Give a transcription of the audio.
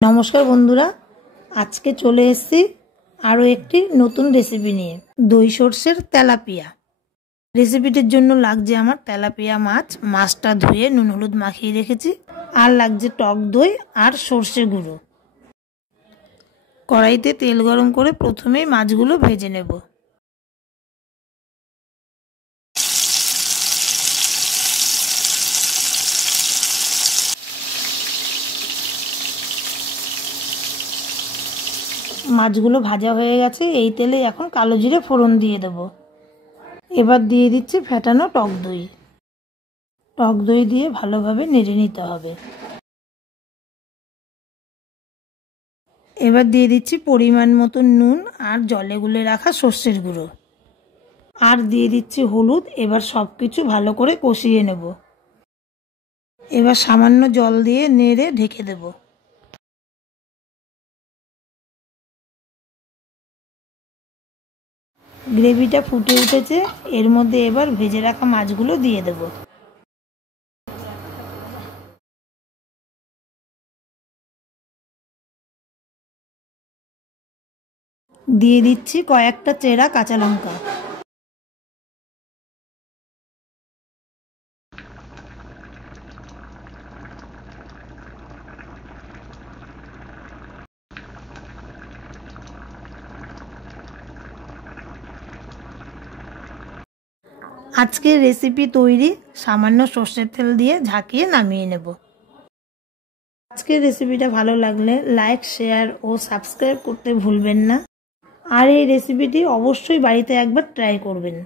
নমস্কার বন্ধুরা, আজকে চলে এসেছি আরও একটি নতুন রেসিপি নিয়ে। দই সর্ষের তেলাপিয়া রেসিপিটির জন্য লাগছে আমার তেলাপিয়া মাছটা ধুয়ে নুন হলুদ মাখিয়ে রেখেছি। আর লাগছে টক দই আর সর্ষে গুঁড়ো। কড়াইতে তেল গরম করে প্রথমেই মাছগুলো ভেজে নেব। মাছগুলো ভাজা হয়ে গেছে। এই তেলে এখন কালো জিরে ফোড়ন দিয়ে দেব। এবার দিয়ে দিচ্ছি ফেটানো টক দই। টক দই দিয়ে ভালোভাবে নেড়ে নিতে হবে। এবার দিয়ে দিচ্ছি পরিমাণ মতো নুন আর জলে গুলে রাখা সর্ষের গুঁড়ো। আর দিয়ে দিচ্ছি হলুদ। এবার সব কিছু ভালো করে কষিয়ে নেব। এবার সামান্য জল দিয়ে নেড়ে ঢেকে দেব। গ্রেভিটা ফুটে উঠেছে। এর মধ্যে এবার ভেজে রাখা মাছগুলো দিয়ে দেব। দিয়ে দিচ্ছি কয়েকটা চেরা কাঁচা লঙ্কা। আজকের রেসিপি তৈরি। সামান্য সর্ষের তেল দিয়ে ঝাঁকিয়ে নামিয়ে নেব। আজকের রেসিপিটা ভালো লাগলে লাইক, শেয়ার ও সাবস্ক্রাইব করতে ভুলবেন না। আর এই রেসিপিটি অবশ্যই বাড়িতে একবার ট্রাই করবেন।